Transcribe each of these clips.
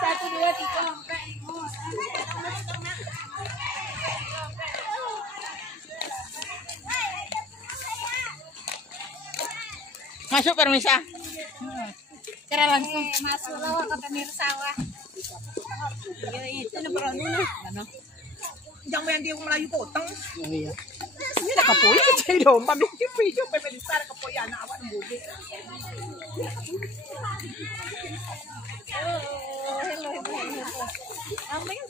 Satu, dua, tiga, empat. Masuk permisa. Cara langsung. Masuk lawak ke pinggir sawah. Iya itu beron dulu. Jangan main dia Melayu potong. Oh iya. Ini dah kapoi kecil dong. Pamit kipi jo pepe besar kapoi anak awak nembudi. Hello. Ambil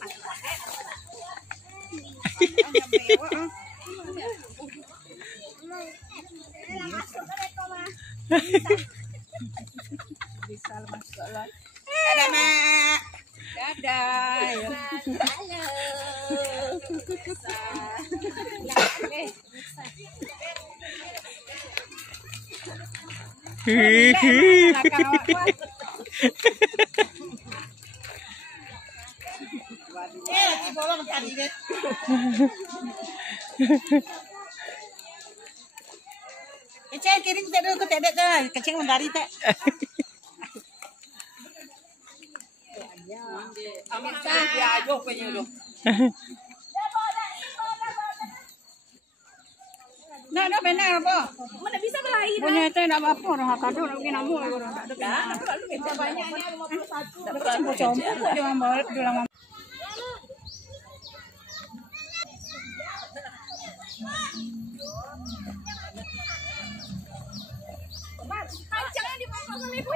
bisa masalah. Ada mak. Dadah. Halo. Di bawah mencari deh. Kecil kirim tak dulu tak ada dah. Kecil mendari tak. Amat dia ajo punya dulu. Nak benar apa? Mana bisa berlari? Punya itu enggak apa-apa orang kado nak bikin namu orang tak ada. Dah, lalu kita banyak ni 51. Tak campur dia ambil dulang. Kancangnya di bawah sama ibu.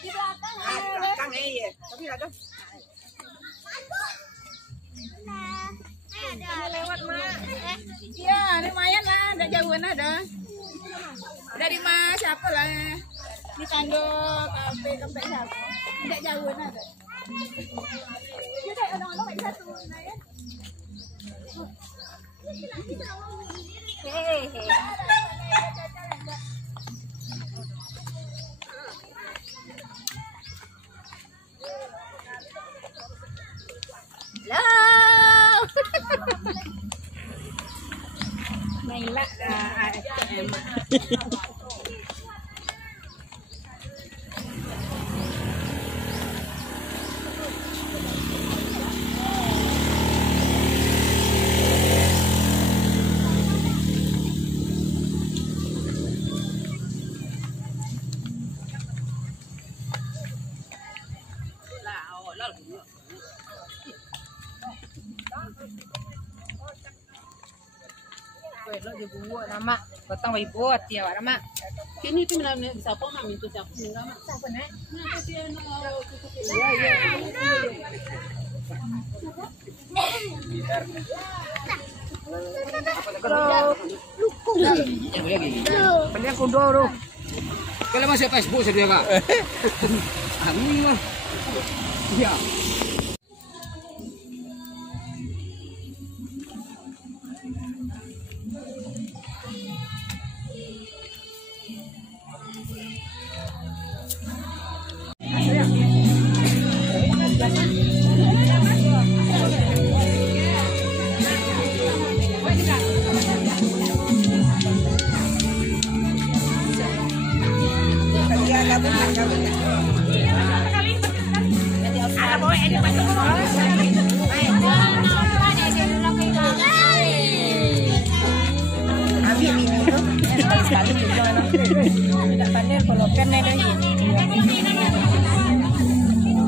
Di belakang. Belakang ya. Tapi ada. Lewat mak. Iya, lumayan lah, nggak jauhan ada. Dari mas siapa lah? Di tanduk sampai siapa? Nggak jauhan ada. Jadi orang-orang baik satu, ya. Hehehe. Naila ASM. Lo dibuat nama batang buat ya nama. Kini tu mana siapa mak minta siapa enggak mak siapa nak? Nak dia nak tutup. Ya. Benda kondo tu. Kalau masih Facebook saja kak. Kami mah. Ya.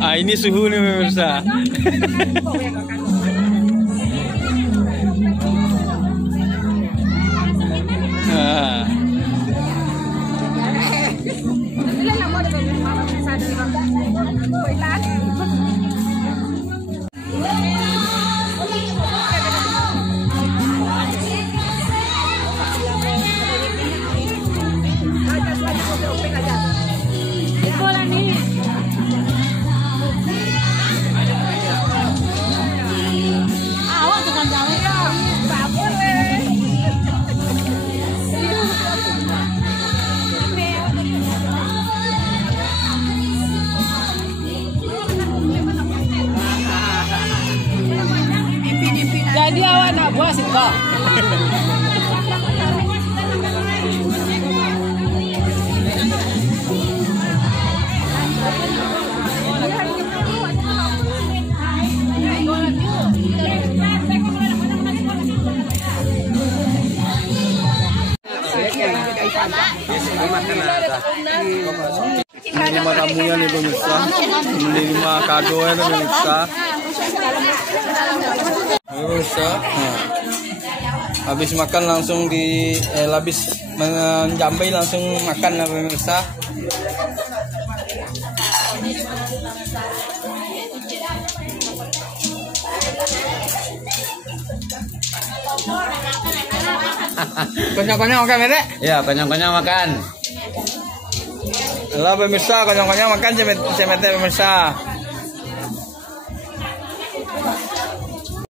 Ah, ini suhu nih pemirsa. Jadi awak nak buat sih kok. Menerima tamunya nih pemirsa, menerima kado ya pemirsa. Pemirsa, habis makan langsung habis menjambai langsung makan ya pemirsa. Konyol-konyol makan, Merek? Ya, konyol-konyol makan. Halo pemirsa, konyol-konyol makan cemete pemirsa.